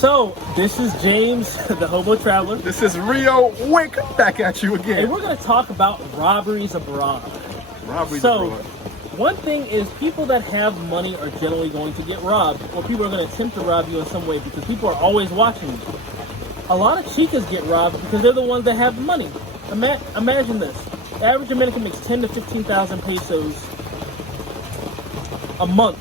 So, this is James, the Hobo Traveler. This is Rio Wick back at you again. And we're going to talk about robberies abroad. Robberies so, abroad. One thing is people that have money are generally going to get robbed, or people are going to attempt to rob you in some way because people are always watching you. A lot of chicas get robbed because they're the ones that have money. Imagine this. The average American makes 10 to 15,000 pesos a month.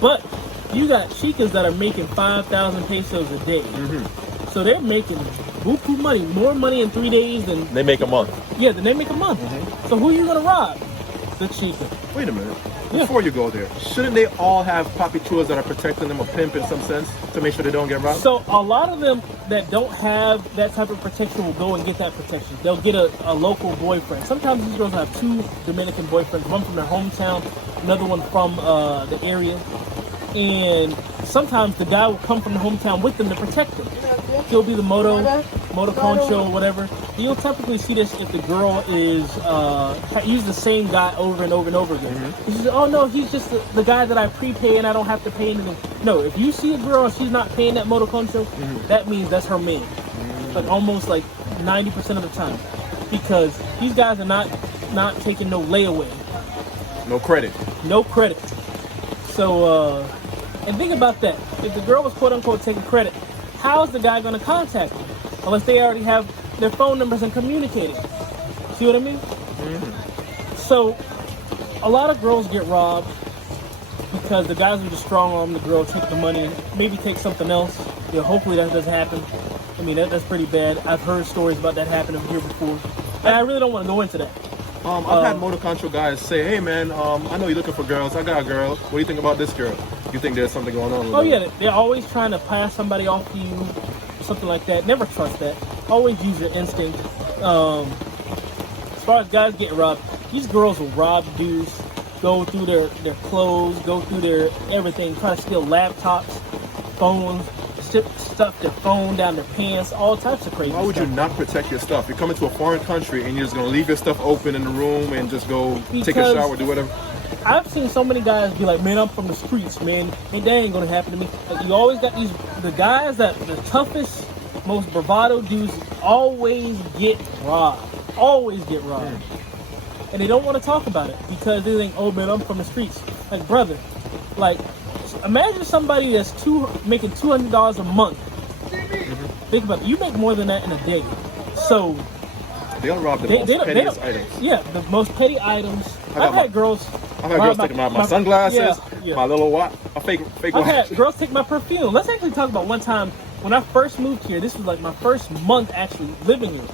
But you got chicas that are making 5,000 pesos a day. Mm-hmm. So they're making buku money, more money in 3 days than they make a month. Yeah, than they make a month. Mm-hmm. So who are you gonna rob? The chica. Wait a minute. Before you go there, shouldn't they all have papichulas that are protecting them, a pimp in some sense, to make sure they don't get robbed? So a lot of them that don't have that type of protection will go and get that protection. They'll get a local boyfriend. Sometimes these girls have 2 Dominican boyfriends, one from their hometown, another one from the area. And sometimes the guy will come from the hometown with them to protect them. He'll be the moto concho or whatever. You'll typically see this if the girl is use the same guy over and over and over again. Mm-hmm. She says, oh no, he's just the guy that I prepay and I don't have to pay anything. No, if you see a girl and she's not paying that moto concho, that means that's her man. Like almost like 90% of the time. Because these guys are not taking no layaway. No credit. No credit. So, and think about that. If the girl was quote unquote taking credit, how is the guy going to contact them? Unless they already have their phone numbers and communicating. See what I mean? Mm-hmm. So, a lot of girls get robbed because the guys are just strong arm the girl, take the money, maybe take something else. You know, hopefully that doesn't happen. I mean, that's pretty bad. I've heard stories about that happening here before. And I really don't want to go into that. I've had motor control guys say, hey man, I know you're looking for girls. I got a girl. What do you think about this girl? You think there's something going on with her? Yeah, they're always trying to pass somebody off to you, something like that. Never trust that. Always use your instinct. As far as guys getting robbed, these girls will rob dudes, go through their clothes, go through their everything, try to steal laptops, phones, stuff their phone down their pants, all types of crazy stuff. Why would you not protect your stuff? You're coming to a foreign country and you're just going to leave your stuff open in the room and just go take a shower, do whatever? I've seen so many guys be like, man, I'm from the streets, man. And that ain't going to happen to me. Like, you always got the guys that the toughest, most bravado dudes always get robbed. Always get robbed. And they don't want to talk about it because they think, oh man, I'm from the streets. Like, brother, like, imagine somebody that's making $200 a month. Think about it. You make more than that in a day. So they'll rob the most pettiest items. Yeah, the most petty items. I've had girls taking my sunglasses, my little watch, a fake watch. I've had girls take my perfume. Let's actually talk about one time when I first moved here. This was like my first month actually living here.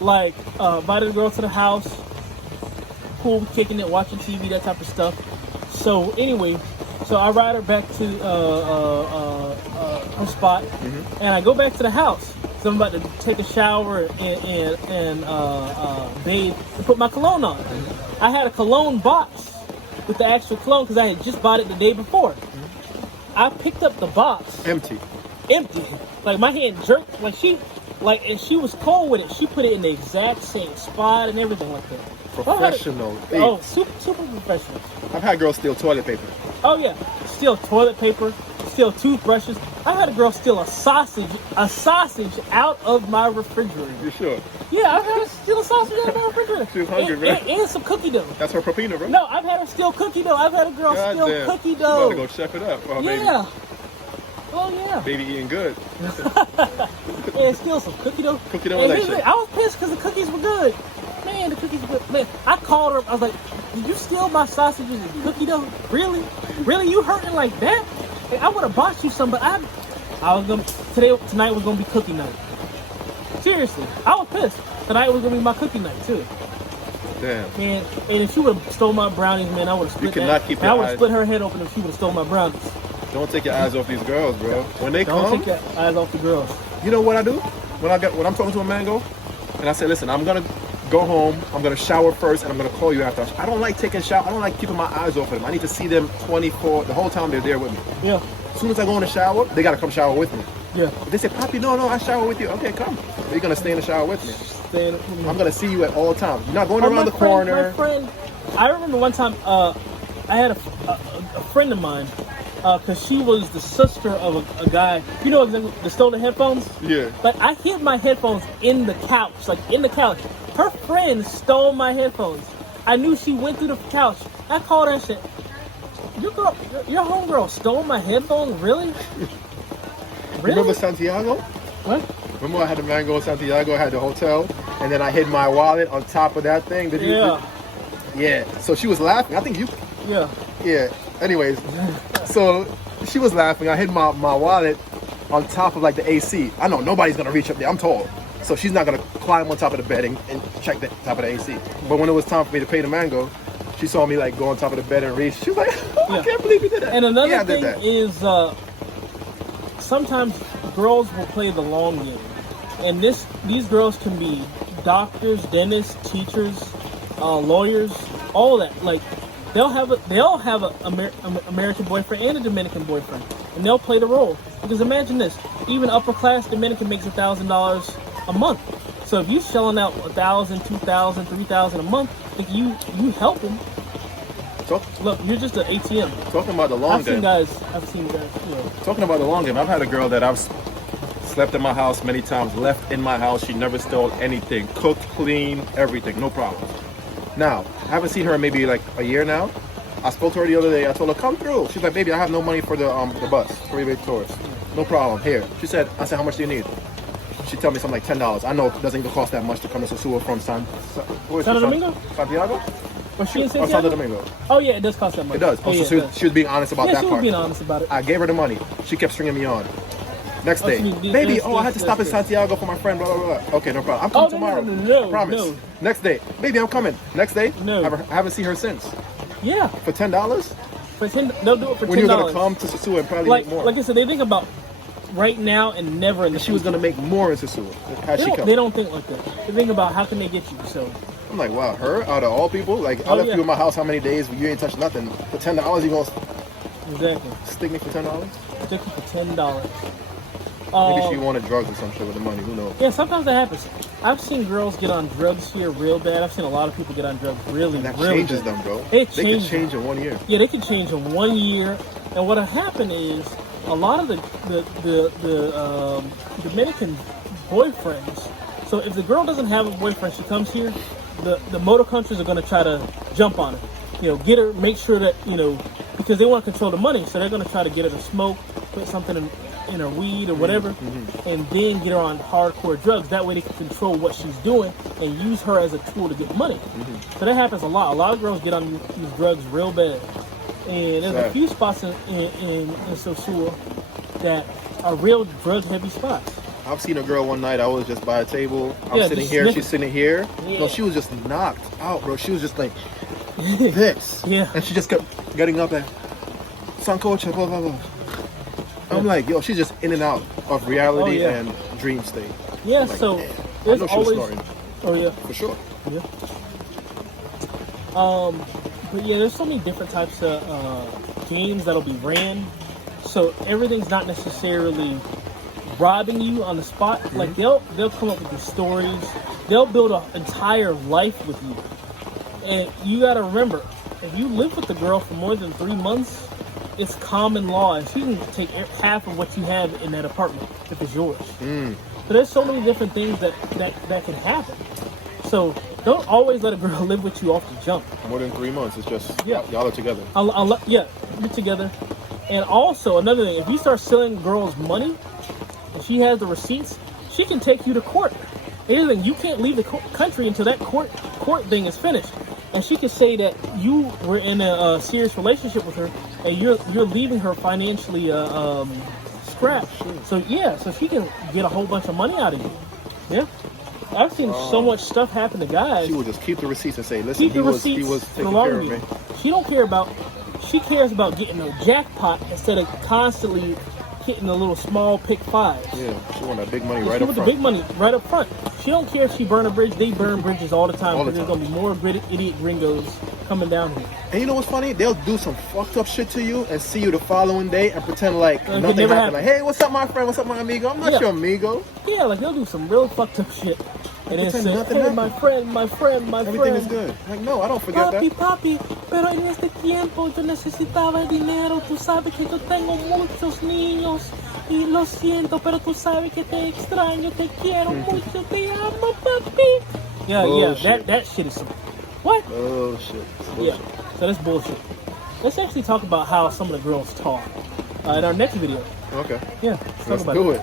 Like, invited a girl to the house, cool, kicking it, watching TV, that type of stuff. So anyway, so I ride her back to her spot, and I go back to the house. So I'm about to take a shower and bathe and put my cologne on. I had a cologne box with the actual cologne because I had just bought it the day before. I picked up the box. Empty. Like my hand jerked. And she was cold with it. She put it in the exact same spot and everything like that. Professional. Super professional. I've had girls steal toilet paper. Oh yeah, steal toilet paper, steal toothbrushes. I had a girl steal a sausage out of my refrigerator. You sure? Yeah, I've had her steal a sausage out of my refrigerator. She was hungry, bro. And some cookie dough. That's her propina, bro. No, I've had her steal cookie dough. I've had a girl steal cookie dough. You gotta go chef it up. Oh, yeah. Baby. Oh yeah. Baby eating good. And steal some cookie dough. Cookie dough and I was pissed because the cookies were good. Man, the cookies were good. Man, I called her. I was like, did you steal my sausages and cookie dough? Really? Really? You hurting like that? Hey, I would have bought you some, but tonight was gonna be cookie night. Seriously, I was pissed. Tonight was gonna be my cookie night too. Damn. Man, and if she would have stole my brownies, man, I would have split I would have split her head open if she would have stole my brownies. Don't take your eyes off these girls, bro. When they come, don't take your eyes off the girls. You know what I do? When I'm talking to a man, and I say, listen, I'm gonna go home, I'm gonna shower first, and I'm gonna call you after. I don't like taking shower. I don't like keeping my eyes off them. I need to see them 24, the whole time they're there with me. Yeah. As soon as I go in the shower, they gotta come shower with me. Yeah. If they say, Poppy, no, I shower with you. Okay, come. You're gonna stay in the shower with me. I'm gonna see you at all times. You're not going around the corner. My friend, I remember one time, I had a friend of mine. because she was the sister of a guy. You know the stolen headphones? Yeah. Like, I hid my headphones in the couch, like in the couch. Her friend stole my headphones. I knew she went through the couch. I called her and said, your homegirl stole my headphones? Really? Remember Santiago? What? Remember I had the mango in Santiago, I had the hotel, and then I hid my wallet on top of that thing? Yeah. So she was laughing. I think you... Yeah. Yeah. Anyways, so she was laughing. I hid my wallet on top of like the AC. I know nobody's going to reach up there. I'm tall. So she's not going to climb on top of the bed and check the top of the AC. But when it was time for me to pay the mango, she saw me like go on top of the bed and reach. She was like, I can't believe you did that. And another thing is sometimes girls will play the long game. And these girls can be doctors, dentists, teachers, lawyers, all that. Like, they all have a American boyfriend and a Dominican boyfriend, and they'll play the role. Because imagine this: even upper class Dominican makes $1,000 a month. So if you're shelling out $1,000, $2,000, $3,000 a month, like you help them. Look, you're just an ATM. Talking about the long game. I've seen guys. You know. Talking about the long game. I've had a girl that I've slept in my house many times, left in my house. She never stole anything. Cooked, clean, everything, no problem. Now, I haven't seen her in maybe like a year now. I spoke to her the other day. I told her, come through. She's like, baby, I have no money for the bus, for your tours. No problem. Here. I said, how much do you need? She told me something like $10. I know it doesn't even cost that much to come to Sosúa from Santo Domingo? Santiago? Was she in Santiago? Santiago? Santo Domingo. Oh yeah, it does cost that much. It does. Oh, yeah, she was being honest about that part. Yeah, she was being honest about it. I gave her the money. She kept stringing me on. Next day, baby, I had to stop in Santiago for my friend, blah, blah, blah. Okay, no problem. I'm coming tomorrow. No, I promise. No. Next day, baby, I'm coming. Next day, no. I haven't seen her since. Yeah. For $10? For $10, they'll do it for $10. When you're going to come to Sosúa and probably make more. Like I said, they think about right now and never in the future. She was going to make more in Sosúa. They don't think like that. They think about how can they get you, so. I'm like, wow, her out of all people? Like, I left you in my house how many days? You ain't touched nothing. For $10, you going to stick me for $10? Stick me for $10. Maybe she wanted drugs or some shit with the money. Who knows? Yeah, sometimes that happens. I've seen girls get on drugs here real bad. I've seen a lot of people get on drugs really, and that really changes bad. them, bro. They could change in 1 year. Yeah, they could change in 1 year. And what'll happen is a lot of the Dominican boyfriends. So if the girl doesn't have a boyfriend, she comes here. The motor countries are going to try to jump on her. You know, get her, make sure that, you know, because they want to control the money. So they're going to try to get her to smoke, put something in her weed or whatever, and then get her on hardcore drugs. That way they can control what she's doing and use her as a tool to get money. So that happens a lot. A lot of girls get on these drugs real bad. And there's a few spots in Sosúa that are real drug-heavy spots. I've seen a girl one night, I was just by a table. I'm sitting here, she's sitting here. Yeah. No, she was just knocked out, bro. She was just like this. Yeah. And she just kept getting up and Sancocho, blah, blah, blah. I'm like, yo, she's just in and out of reality and dream state. Yeah, like, so there's always... Oh, yeah. For sure. Yeah. But yeah, there's so many different types of games that'll be ran. So everything's not necessarily robbing you on the spot. Like they'll come up with these stories. They'll build an entire life with you. And you got to remember, if you live with the girl for more than 3 months, it's common law. And she can take half of what you have in that apartment if it's yours. So there's so many different things that can happen. So don't always let a girl live with you off the jump. More than 3 months, it's just y'all are together. You're together. And also another thing, if you start selling girls money, and she has the receipts, she can take you to court. And you can't leave the country until that court thing is finished. And she can say that you were in a serious relationship with her, and you're leaving her financially scrapped. So she can get a whole bunch of money out of you. Yeah. I've seen so much stuff happen to guys. She will just keep the receipts and say, listen, he was taking care of me. She cares about getting a jackpot instead of constantly hitting the little small pick fives. Yeah, she want that big money right up front. She want the big money right up front. She don't care if she burn a bridge. They burn bridges all the time. There's going to be more idiot gringos coming down here. And you know what's funny? They'll do some fucked up shit to you and see you the following day and pretend like nothing happened. Like, hey, what's up, my friend? What's up, my amigo? I'm not your amigo. Yeah, like they'll do some real fucked up shit. And then pretend say, nothing hey, happened. my friend. Everything is good. Like, no, I don't forget Papi, that. papi, pero en este tiempo yo necesitaba el dinero. Tú sabes que yo tengo muchos niños y lo siento, pero tú sabes que te extraño, te quiero mucho, te amo, papi. Yeah, Bullshit. that shit is some what? Oh shit. Yeah, so that's bullshit. Let's actually talk about how some of the girls talk in our next video. Okay. Yeah, Let's talk about do it. it.